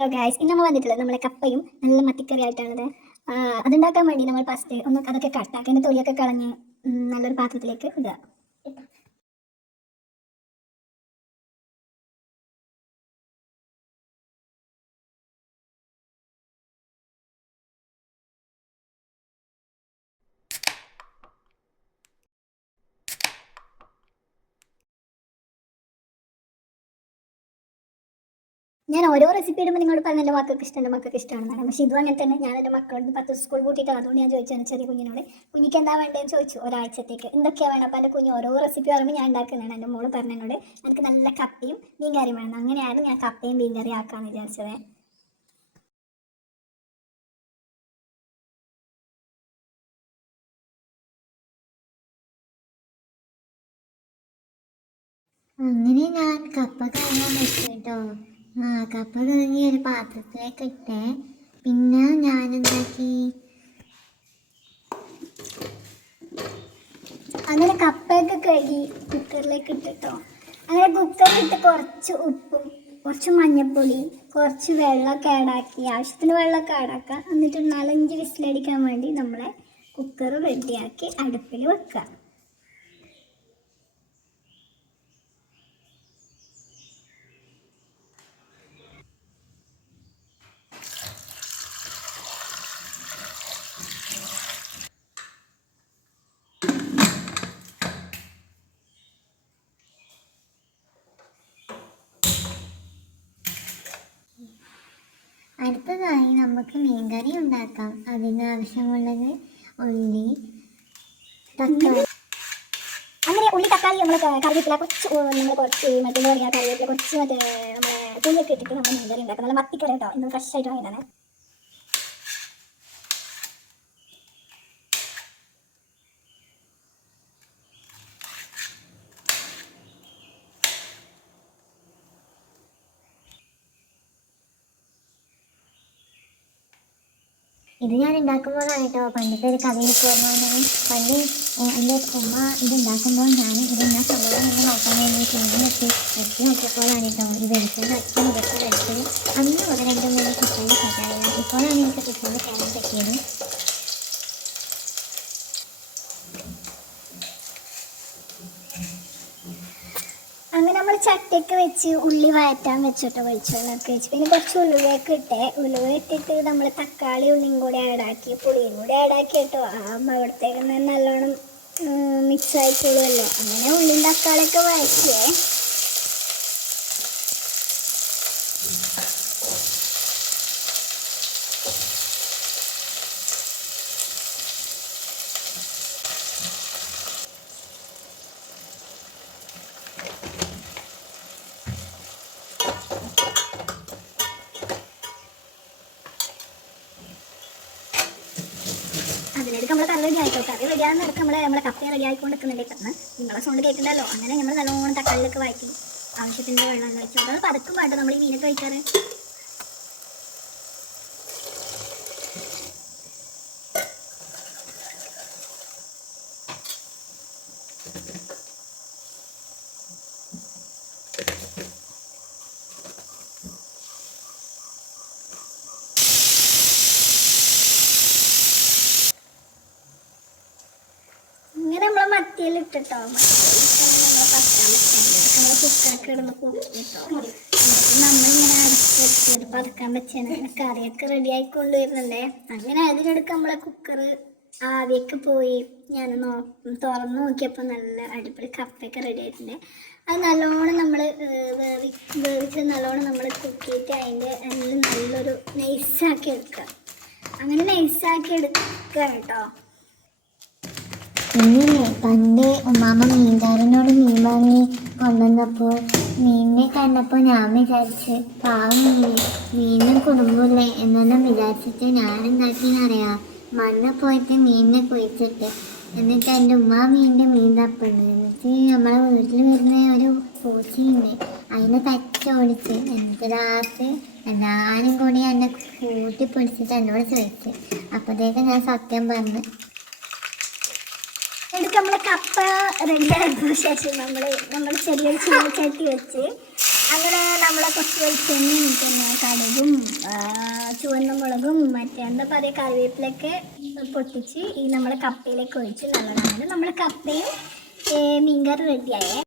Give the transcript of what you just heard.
Hello guys, ഇന്ന് നമ്മൾ വന്നിട്ടുള്ളത് നമ്മളെ കപ്പയും നല്ല മത്തിക്കറി ആയിട്ടാണത്. അതുണ്ടാക്കാൻ വേണ്ടി നമ്മൾ ഫസ്റ്റ് ഒന്ന് അതൊക്കെ കട്ടാക്കി അതിൻ്റെ തൊലിയൊക്കെ കളഞ്ഞ് നല്ലൊരു പാത്രത്തിലേക്ക് ഇടുക. ഞാൻ ഓരോ റെസിപ്പി ഇടുമ്പോൾ നിങ്ങളോട് പറഞ്ഞ എൻ്റെ മക്കൾക്ക് ഇഷ്ടമാണെന്നാണ്. പക്ഷേ ഇതും അങ്ങനെ തന്നെ. ഞാൻ എൻ്റെ മക്കളോട് 10 സ്കൂൾ കൂട്ടിയിട്ടാണ്. അതുകൊണ്ട് ഞാൻ ചോദിച്ചാണ് ചെറിയ കുഞ്ഞിനോട്, കുഞ്ഞിക്ക് എന്താ വേണ്ടതെന്ന് ചോദിച്ചു. ഒരാഴ്ചത്തേക്ക് എന്തൊക്കെയാണ് വേണം. അപ്പോൾ എൻ്റെ കുഞ്ഞ് ഓരോ റെസിപ്പി പറയുമ്പോൾ ഞാൻ ഉണ്ടാക്കുന്നതാണ്. എൻ്റെ മോള് പറഞ്ഞതിനോട് എനിക്ക് നല്ല കപ്പയും മീൻ കറിയും വേണം. അങ്ങനെയാണ് ഞാൻ കപ്പയും മീൻ കറി ആക്കാമെന്ന് വിചാരിച്ചത്. അങ്ങനെ ഞാൻ കപ്പ കഴുകാൻ വെച്ചു കേട്ടോ. കപ്പ കഴുകി ഒരു പാത്രത്തിലേക്ക് ഇട്ടേ. പിന്നെ ഞാൻ എന്താക്കി, അങ്ങനെ കപ്പയൊക്കെ കഴുകി കുക്കറിലേക്ക് ഇട്ടിട്ടോ. അങ്ങനെ കുക്കറിലിട്ട് കുറച്ച് ഉപ്പും കുറച്ച് മഞ്ഞൾപ്പൊടി കുറച്ച് വെള്ളമൊക്കെ ആഡാക്കി, ആവശ്യത്തിന് വെള്ളമൊക്കെ ആഡാക്കുക. എന്നിട്ട് 4-5 വിസിലടിക്കാൻ വേണ്ടി നമ്മളെ കുക്കർ റെഡിയാക്കി അടുപ്പിൽ വെക്കുക. അടുത്തതായി നമുക്ക് മീൻകറി ഉണ്ടാക്കാം. അതിനാവശ്യമുള്ളത് ഉള്ളി, തക്കാളി. അങ്ങനെ ഉള്ളി തക്കാളി നമ്മൾ കറിവേപ്പില കുറച്ച് മറ്റേ പറയുക കറിവേപ്പില കുറച്ച് മറ്റേ നമ്മളെ പുളിയൊക്കെ ഇട്ടിട്ട് നമ്മൾ മീൻകറി ഉണ്ടാക്കാം. നല്ല മത്തിക്കറി കേട്ടോ, ഇന്ന് ഫ്രഷ് ആയിട്ട് വാങ്ങിയതാണ്. ഇത് ഞാൻ ഉണ്ടാക്കുമ്പോഴാണ് കേട്ടോ പണ്ടത്തെ ഒരു കഥ എനിക്ക് ഓർമ്മ. പണ്ട് എൻ്റെ ഉമ്മ ഇത് ഉണ്ടാക്കുമ്പോൾ ഞാൻ ഇതെന്നാ സംഭവം എന്ന് നോക്കാൻ വേണ്ടി എത്തി നോക്കിയപ്പോഴാണ് കേട്ടോ ഇത് എനിക്ക് നട്ടി മുഖത്ത് കഴിച്ചത്. അന്ന് മുതൽ എൻ്റെ ഉമ്മ കിച്ചണിൽ കയറ്റാറില്ല. ഇപ്പോഴാണ് എനിക്ക് കിച്ചണിൽ കയറാൻ പറ്റിയത്. അങ്ങനെ നമ്മൾ ചട്ടിയൊക്കെ വെച്ച് ഉള്ളി വഴറ്റാൻ വെച്ചിട്ട് വെളിച്ചെണ്ണയൊക്കെ വെച്ച് പിന്നെ കുറച്ച് ഉലുവയൊക്കെ ഉലുവ ഇട്ടിട്ട് നമ്മൾ തക്കാളി ഉള്ളിയും കൂടി ആഡാക്കി പുളിയും കൂടി ആഡാക്കി കേട്ടോ. അവിടത്തേക്ക് നല്ലോണം മിക്സ് ആയിക്കോളുമല്ലോ. അങ്ങനെ ഉള്ളിയും തക്കാളിയൊക്കെ വഴറ്റിയേ. അതിലേക്ക് നമ്മൾ കറി റെഡി ആയിട്ടോ. കറി റെഡിയാകുന്ന നേരത്തെ നമ്മളെ കപ്പ റെഡി ആയിക്കൊണ്ട് നിൽക്കുന്നുണ്ടെങ്കിൽ നിങ്ങളെ സൗണ്ട് കേൾക്കണ്ടല്ലോ. അങ്ങനെ നമ്മൾ നല്ലോണം തക്കാളിലൊക്കെ വഴറ്റി ആവശ്യത്തിൻ്റെ വെള്ളം വെച്ചു. അത് പതുക്കും പാട്ടോ നമ്മൾ ഈ മീനൊക്കെ കഴിക്കാറ്. ഇങ്ങനെ നമ്മളെ മത്തിയിലിട്ടിട്ടോ. നമ്മളെ കുക്കറൊക്കെ ഇടുന്ന കൂട്ടിട്ടോ. നമ്മളിങ്ങനെ അടച്ച് വെച്ചത് പതുക്കാൻ വെച്ചാണ്. അങ്ങനെ കറിയൊക്കെ റെഡി ആയിക്കൊണ്ട് വരുന്നുണ്ടേ. അങ്ങനെ അതിനെടുക്ക് നമ്മളെ കുക്കർ ആവിയൊക്കെ പോയി ഞാൻ തുറന്ന് നോക്കിയപ്പോൾ നല്ല അടിപൊളി കപ്പയൊക്കെ റെഡി ആയിട്ടുണ്ട്. അത് നല്ലോണം നമ്മൾ വേവിച്ച് നല്ലോണം നമ്മൾ കുക്കിയിട്ട് അതിൻ്റെ അതിൽ നല്ലൊരു നൈസാക്കി എടുക്കുക. അങ്ങനെ നൈസാക്കി എടുക്കുക കേട്ടോ. ഇങ്ങനെ പണ്ട് ഉമ്മാമ്മ മീൻകാരനോട് മീൻ വാങ്ങി കൊണ്ടുവന്നപ്പോൾ മീനിനെ കണ്ടപ്പോൾ ഞാൻ വിചാരിച്ച് പാവം മീനിന് കുടുംബമില്ലേ എന്നെല്ലാം വിചാരിച്ചിട്ട് ഞാൻ എന്താക്കിയെന്നറിയാം, മണ്ണ് പോയിട്ട് മീനിനെ കുഴിച്ചിട്ട് എന്നിട്ട് എൻ്റെ ഉമ്മ മീൻ തപ്പുണ്ട്. എന്നിട്ട് നമ്മളെ വീട്ടിൽ വരുന്ന ഒരു പൂച്ചയുണ്ട്, അതിനെ തച്ചോടിച്ച് എന്നിട്ട് രാത്രി എല്ലാവരും കൂടി എന്നെ കൂട്ടി പിടിച്ചിട്ട് എന്നോട് ചോദിച്ച്. അപ്പോഴത്തേക്ക് ഞാൻ സത്യം പറഞ്ഞു. എടുത്ത് നമ്മളെ കപ്പ റെഡി ആയതിനു ശേഷം നമ്മൾ ചെറിയൊരു ചീനച്ചട്ടി വെച്ച് അങ്ങനെ നമ്മളെ കുറച്ച് വെളിച്ചെണ്ണയും പിന്നെ കടുകും ചുവന്ന മുളകും മറ്റേ എന്താ പറയുക കറിവേപ്പിലൊക്കെ പൊട്ടിച്ച് ഈ നമ്മളെ കപ്പയിലേക്ക് ഒഴിച്ച് നല്ലതാണ്. നമ്മളെ കപ്പയും മീൻകറി റെഡിയായേ.